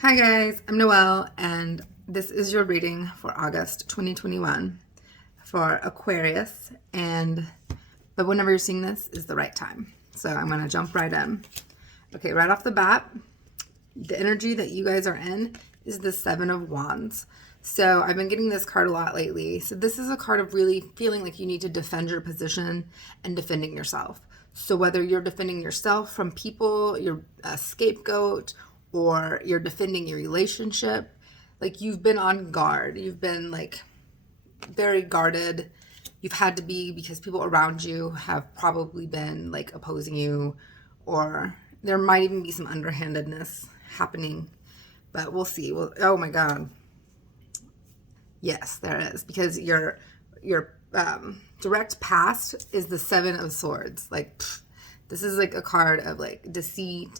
Hi guys, I'm Noelle, and this is your reading for August 2021 for Aquarius. But whenever you're seeing this is the right time. So I'm going to jump right in. Okay, right off the bat, the energy that you guys are in is the Seven of Wands. So I've been getting this card a lot lately. So this is a card of really feeling like you need to defend your position and defending yourself. So whether you're defending yourself from people, you're a scapegoat, or you're defending your relationship, like you've been on guard. You've been like very guarded. You've had to be because people around you have probably been like opposing you, or there might even be some underhandedness happening, but we'll see. Well, oh my God. Yes, there is, because your direct past is the Seven of Swords. Like, this is like a card of like deceit,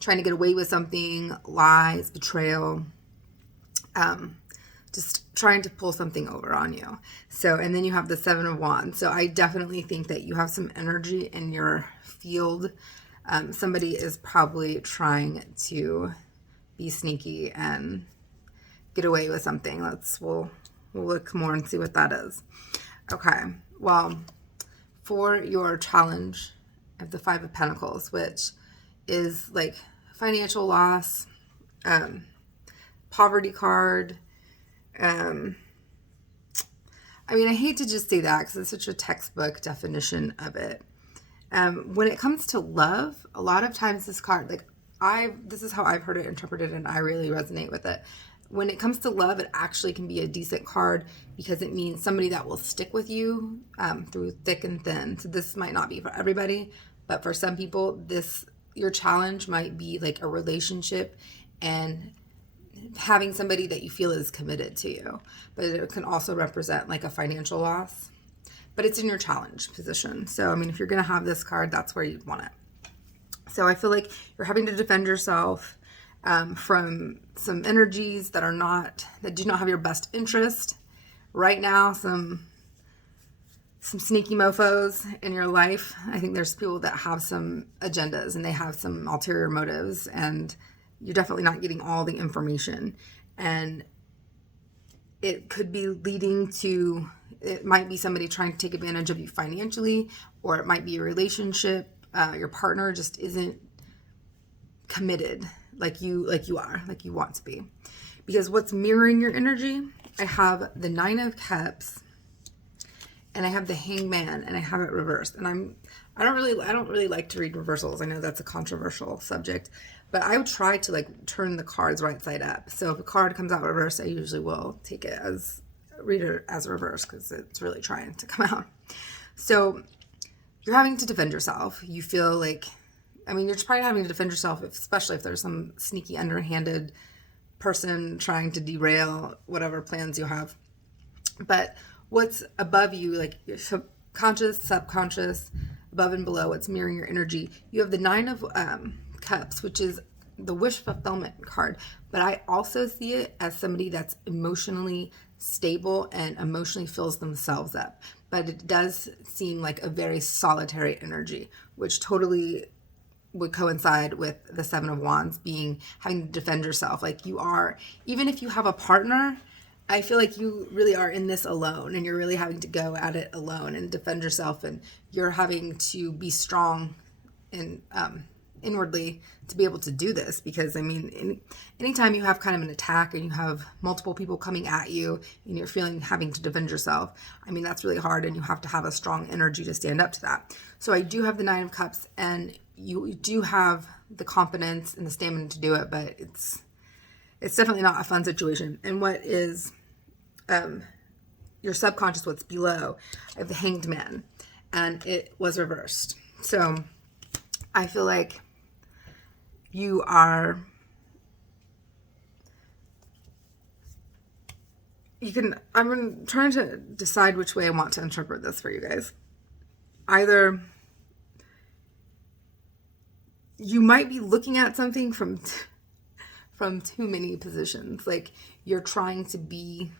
trying to get away with something, lies, betrayal, just trying to pull something over on you. So, and then you have the Seven of Wands. So I definitely think that you have some energy in your field. Somebody is probably trying to be sneaky and get away with something. We'll look more and see what that is. Okay, well, for your challenge of the Five of Pentacles, which is like financial loss, poverty card. I hate to just say that because it's such a textbook definition of it. When it comes to love, a lot of times this card, this is how I've heard it interpreted, and I really resonate with it. When it comes to love, it actually can be a decent card because it means somebody that will stick with you through thick and thin. So this might not be for everybody, but for some people, your challenge might be like a relationship and having somebody that you feel is committed to you. But it can also represent like a financial loss. But it's in your challenge position. So, if you're going to have this card, that's where you'd want it. So I feel like you're having to defend yourself from some energies that do not have your best interest right now. Some sneaky mofos in your life. I think there's people that have some agendas and they have some ulterior motives, and you're definitely not getting all the information. And it could be leading to, it might be somebody trying to take advantage of you financially, or it might be a relationship. Your partner just isn't committed like you want to be. Because what's mirroring your energy, I have the Nine of Cups, and I have the Hangman, and I have it reversed. And I don't really like to read reversals. I know that's a controversial subject, but I would try to like turn the cards right side up. So if a card comes out reversed, I usually will take it read it as a reverse because it's really trying to come out. So you're having to defend yourself. You feel like, you're probably having to defend yourself, especially if there's some sneaky, underhanded person trying to derail whatever plans you have. But what's above you, like your subconscious, above and below, what's mirroring your energy, you have the Nine of Cups, which is the wish fulfillment card. But I also see it as somebody that's emotionally stable and emotionally fills themselves up. But it does seem like a very solitary energy, which totally would coincide with the Seven of Wands having to defend yourself. Like you are, even if you have a partner, I feel like you really are in this alone, and you're really having to go at it alone and defend yourself, and you're having to be strong and inwardly to be able to do this. Because anytime you have kind of an attack and you have multiple people coming at you and you're having to defend yourself, that's really hard, and you have to have a strong energy to stand up to that. So I do have the Nine of Cups, and you do have the confidence and the stamina to do it, but it's definitely not a fun situation. And what is your subconscious, what's below, I have the Hanged Man, and it was reversed. So I feel like I'm trying to decide which way I want to interpret this for you guys. Either you might be looking at something from too many positions. Like you're trying to be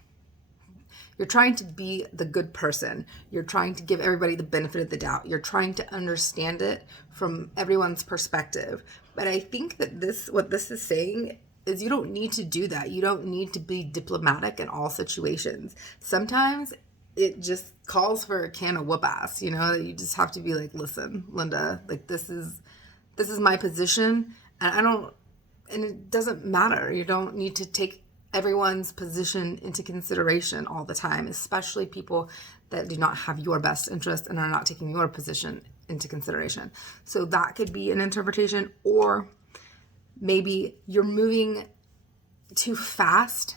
the good person. You're trying to give everybody the benefit of the doubt. You're trying to understand it from everyone's perspective. But I think that what this is saying is you don't need to do that. You don't need to be diplomatic in all situations. Sometimes it just calls for a can of whoop ass, you know, that you just have to be like, listen, Linda, like this is my position, and it doesn't matter. You don't need to take everyone's position into consideration all the time, especially people that do not have your best interest and are not taking your position into consideration. So that could be an interpretation, or maybe you're moving too fast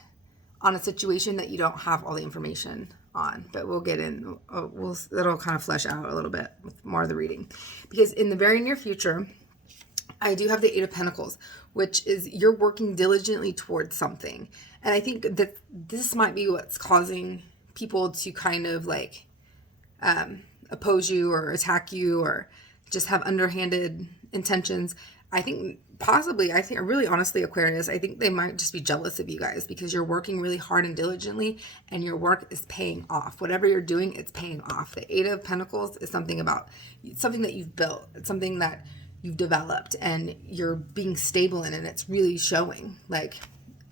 on a situation that you don't have all the information on, but we'll get in, it'll kind of flesh out a little bit with more of the reading, because in the very near future, I do have the Eight of Pentacles, which is you're working diligently towards something. And I think that this might be what's causing people to kind of like oppose you or attack you or just have underhanded intentions. I think really honestly, Aquarius, I think they might just be jealous of you guys because you're working really hard and diligently and your work is paying off. Whatever you're doing, it's paying off. The Eight of Pentacles is something that you've built. It's something that you've developed and you're being stable in, and it's really showing, like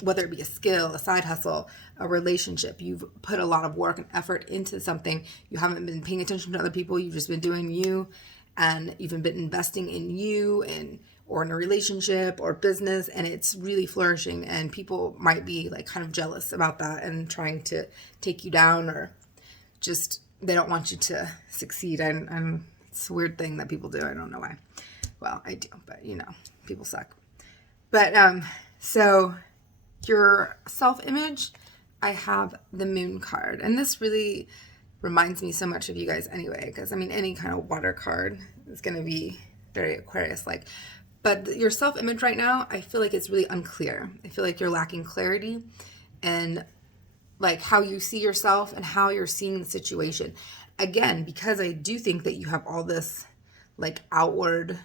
whether it be a skill, a side hustle, a relationship, you've put a lot of work and effort into something. You haven't been paying attention to other people. You've just been doing you, and you've been investing in you or in a relationship or business, and it's really flourishing, and people might be like kind of jealous about that and trying to take you down, or just they don't want you to succeed. It's a weird thing that people do. I don't know why. Well, I do, but you know, people suck. But so your self-image, I have the Moon card, and this really reminds me so much of you guys anyway, because I mean, any kind of water card is going to be very Aquarius-like. But your self-image right now, I feel like it's really unclear. I feel like you're lacking clarity and like how you see yourself and how you're seeing the situation. Again, because I do think that you have all this like outward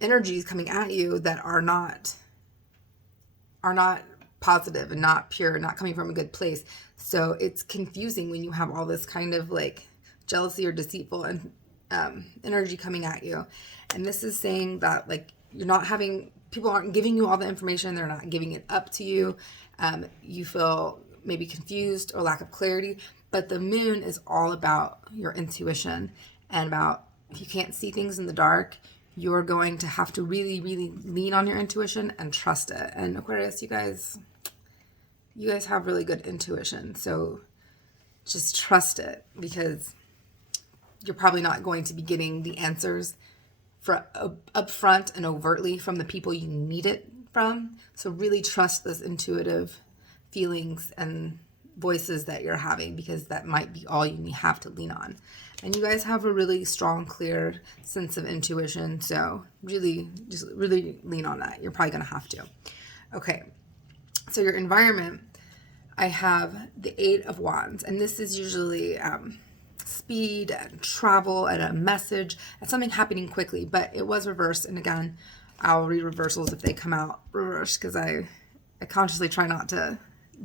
energies coming at you that are not positive and not pure, not coming from a good place. So it's confusing when you have all this kind of like jealousy or deceitful and energy coming at you. And this is saying that like people aren't giving you all the information. They're not giving it up to you. You feel maybe confused or lack of clarity, but the Moon is all about your intuition and about if you can't see things in the dark, you're going to have to really, really lean on your intuition and trust it. And Aquarius, you guys have really good intuition. So just trust it, because you're probably not going to be getting the answers up front and overtly from the people you need it from. So really trust those intuitive feelings and voices that you're having, because that might be all you have to lean on. And you guys have a really strong, clear sense of intuition. So really lean on that. You're probably going to have to. Okay. So your environment, I have the Eight of Wands, and this is usually speed and travel and a message and something happening quickly, but it was reversed. And again, I'll read reversals if they come out reversed, because I consciously try not to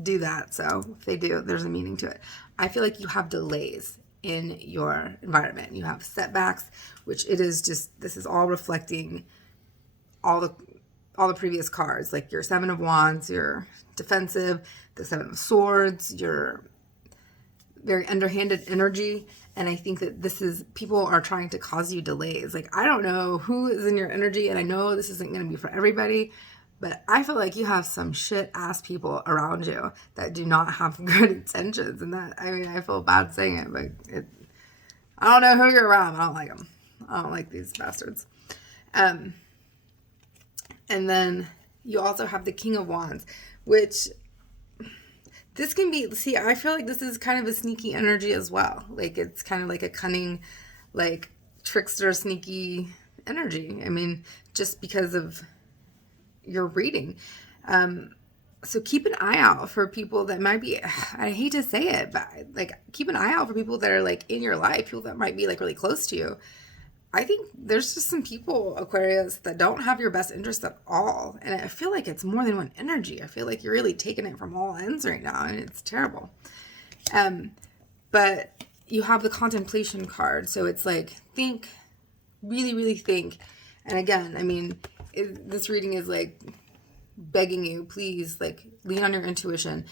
do that. So if they do, there's a meaning to it. I feel like you have delays in your environment. You have setbacks, which it is just, this is all reflecting all the previous cards, like your Seven of Wands, your defensive, the Seven of Swords, your very underhanded energy. And I think that people are trying to cause you delays. Like, I don't know who is in your energy, and I know this isn't going to be for everybody, but I feel like you have some shit ass people around you that do not have good intentions. And that, I mean, I feel bad saying it, but I don't know who you're around. I don't like them. I don't like these bastards. And then you also have the King of Wands, which this can be, see, I feel like this is kind of a sneaky energy as well. Like, it's kind of like a cunning, like trickster, sneaky energy. I mean, just because of your reading. So keep an eye out for people that might be, I hate to say it, but like keep an eye out for people that are like in your life, people that might be like really close to you. I think there's just some people, Aquarius, that don't have your best interest at all. And I feel like it's more than one energy. I feel like you're really taking it from all ends right now, and it's terrible. But you have the contemplation card. So it's like, think, really, really think. And again, I mean, this reading is like begging you, please, like, lean on your intuition,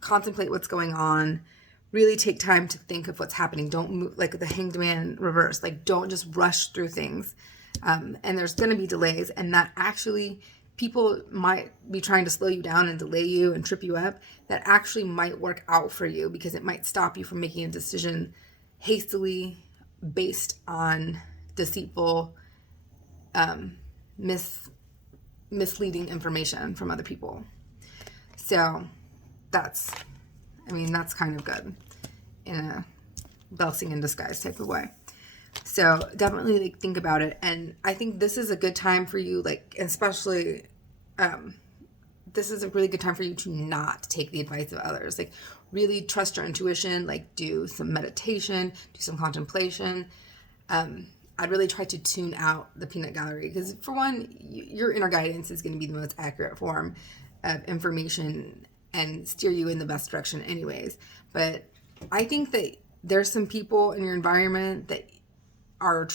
contemplate what's going on, really take time to think of what's happening. Don't move like the Hanged Man reverse. Like, don't just rush through things. And there's going to be delays, and that actually people might be trying to slow you down and delay you and trip you up. That actually might work out for you, because it might stop you from making a decision hastily based on deceitful, misleading information from other people. So that's kind of good in a blessing in disguise type of way. So definitely, like, think about it. And I think this is a good time for you, like, especially, this is a really good time for you to not take the advice of others. Like, really trust your intuition, like, do some meditation, do some contemplation. I'd really try to tune out the peanut gallery, because for one, your inner guidance is going to be the most accurate form of information and steer you in the best direction anyways. But I think that there's some people in your environment that are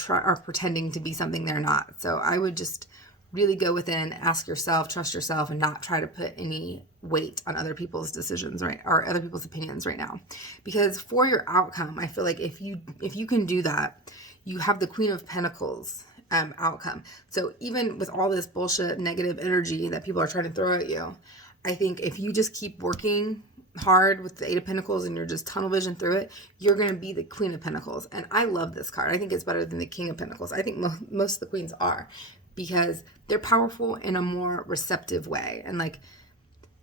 pretending to be something they're not. So I would just really go within, ask yourself, trust yourself, and not try to put any weight on other people's decisions, right, or other people's opinions right now. Because for your outcome, I feel like if you can do that, you have the Queen of Pentacles outcome. So even with all this bullshit negative energy that people are trying to throw at you, I think if you just keep working hard with the Eight of Pentacles and you're just tunnel vision through it, you're going to be the Queen of Pentacles. And I love this card. I think it's better than the King of Pentacles. I think most of the queens are, because they're powerful in a more receptive way. And like,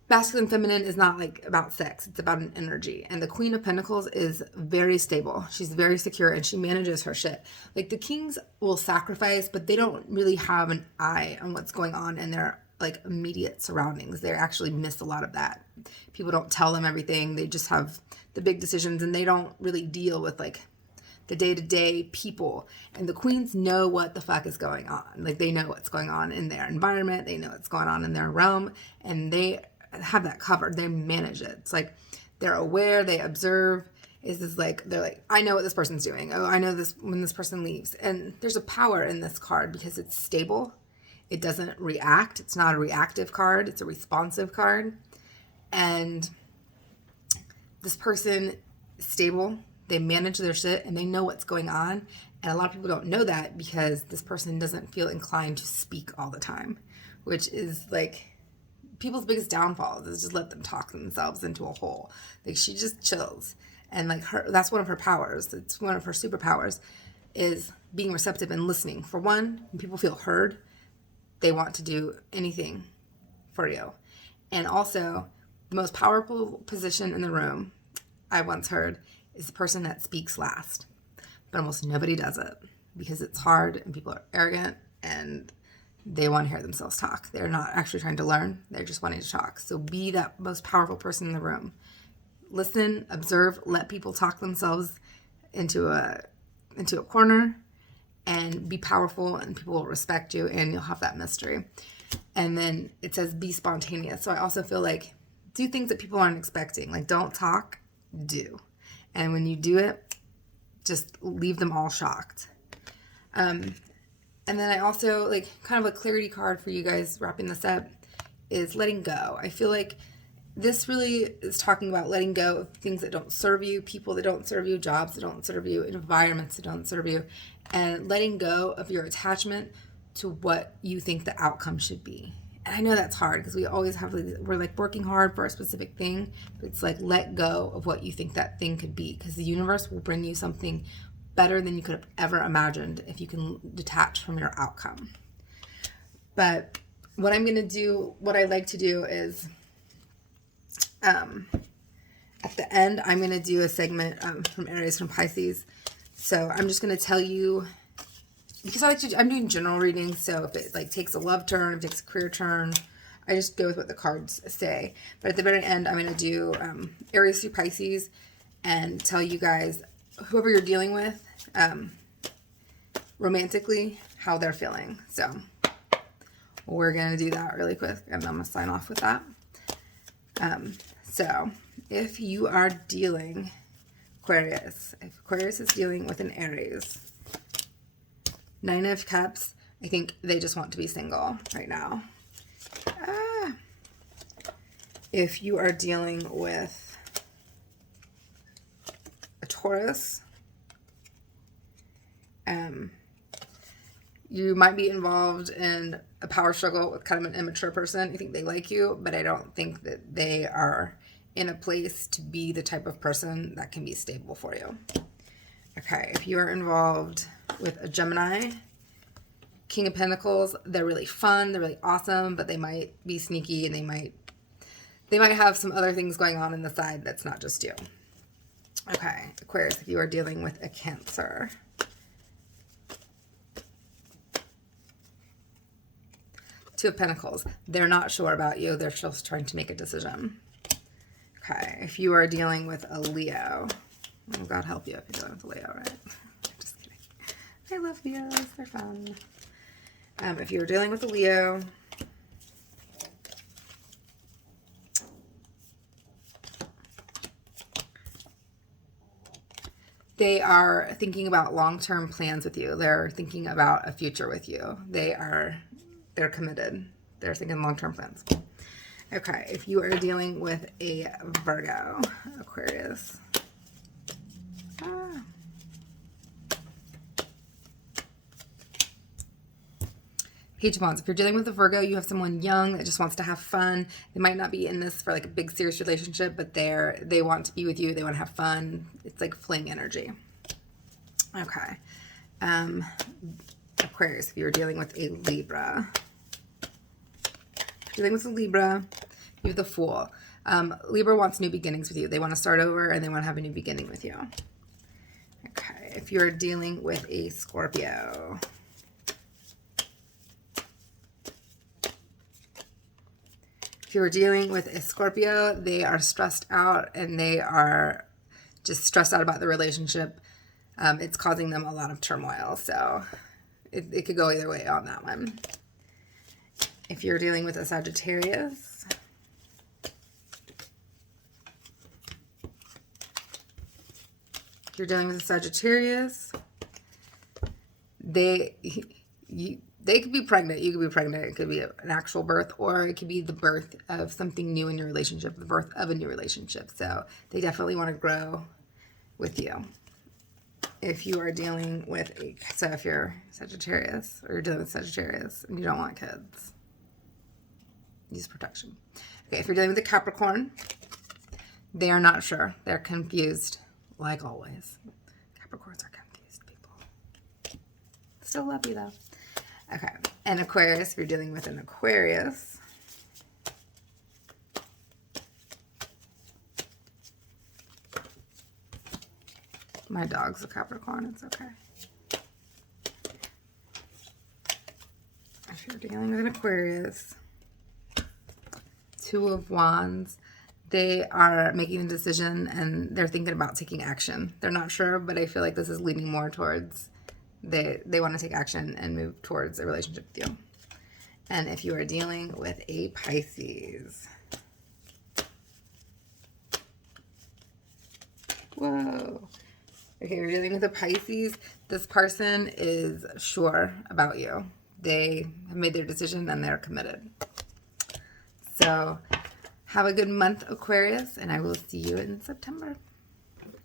masculine feminine is not like about sex, it's about an energy. And the Queen of Pentacles is very stable, she's very secure, and she manages her shit. Like, the kings will sacrifice, but they don't really have an eye on what's going on in their like immediate surroundings. They actually miss a lot of that. People don't tell them everything. They just have the big decisions, and they don't really deal with like the day-to-day people. And the queens know what the fuck is going on. Like, they know what's going on in their environment, they know what's going on in their realm, and they have that covered. They manage it. It's like they're aware, they observe. They're like, I know what this person's doing. Oh, I know this when this person leaves. And there's a power in this card because it's stable. It doesn't react. It's not a reactive card. It's a responsive card. And this person is stable. They manage their shit and they know what's going on. And a lot of people don't know that because this person doesn't feel inclined to speak all the time, which is like people's biggest downfalls, is just let them talk themselves into a hole. Like, she just chills. And like, that's one of her powers. It's one of her superpowers, is being receptive and listening. For one, when people feel heard, they want to do anything for you. And also, the most powerful position in the room, I once heard, is the person that speaks last. But almost nobody does it because it's hard and people are arrogant and they want to hear themselves talk. They're not actually trying to learn. They're just wanting to talk. So be that most powerful person in the room. Listen, observe, let people talk themselves into a corner, and be powerful, and people will respect you, and you'll have that mystery. And then it says be spontaneous. So I also feel like do things that people aren't expecting. Like, don't talk, do. And when you do it, just leave them all shocked. And then I also, like, kind of a clarity card for you guys wrapping this up is letting go. I feel like this really is talking about letting go of things that don't serve you, people that don't serve you, jobs that don't serve you, environments that don't serve you, and letting go of your attachment to what you think the outcome should be. And I know that's hard because we always have, we're like working hard for a specific thing, but it's like, let go of what you think that thing could be, because the universe will bring you something better than you could have ever imagined if you can detach from your outcome. But what I like to do is, at the end, I'm going to do a segment from Aries, from Pisces. So I'm just going to tell you, because I'm doing general readings, so if it like takes a love turn, if it takes a career turn, I just go with what the cards say. But at the very end, I'm going to do Aries through Pisces and tell you guys, whoever you're dealing with, romantically, how they're feeling. So we're going to do that really quick, and I'm going to sign off with that. So if you are dealing, if Aquarius is dealing with an Aries, 9 of Cups, I think they just want to be single right now. If you are dealing with a Taurus, you might be involved in a power struggle with kind of an immature person. You think they like you, but I don't think that they are in a place to be the type of person that can be stable for you. Okay, if you are involved with a Gemini, King of Pentacles, they're really fun, they're really awesome, but they might be sneaky and they might have some other things going on in the side that's not just you. Okay, Aquarius, if you are dealing with a Cancer, Two of Pentacles, they're not sure about you, they're just trying to make a decision. Okay, if you are dealing with a Leo, oh, God help you if you're dealing with a Leo, right? I'm just kidding. I love Leos, they're fun. If you're dealing with a Leo, they are thinking about long-term plans with you. They're thinking about a future with you. They're committed. They're thinking long-term plans. Okay, if you are dealing with a Virgo, Aquarius. Page of Wands. If you're dealing with a Virgo, you have someone young that just wants to have fun. They might not be in this for like a big serious relationship, but they want to be with you. They want to have fun. It's like fling energy. Okay. Aquarius, if you're dealing with a Libra. Dealing with a Libra, you have the Fool. Libra wants new beginnings with you. They want to start over and they want to have a new beginning with you. Okay. If you're dealing with a Scorpio. If you're dealing with a Scorpio, they are stressed out and they are just stressed out about the relationship. It's causing them a lot of turmoil. So it could go either way on that one. If you're dealing with a Sagittarius, they could be pregnant. You could be pregnant. It could be an actual birth, or it could be the birth of something new in your relationship, the birth of a new relationship. So they definitely want to grow with you. If you are dealing with if you're Sagittarius, or you're dealing with Sagittarius and you don't want kids, use protection. Okay, if you're dealing with a Capricorn, they are not sure. They're confused, like always. Capricorns are confused people. Still love you though. Okay, and Aquarius, if you're dealing with an Aquarius, my dog's a Capricorn, it's okay. If you're dealing with an Aquarius, Two of Wands, they are making a decision and they're thinking about taking action. They're not sure, but I feel like this is leaning more towards they want to take action and move towards a relationship with you. And if you are dealing with a Pisces, whoa. Okay, you're dealing with a Pisces. This person is sure about you. They have made their decision and they're committed. So have a good month, Aquarius, and I will see you in September.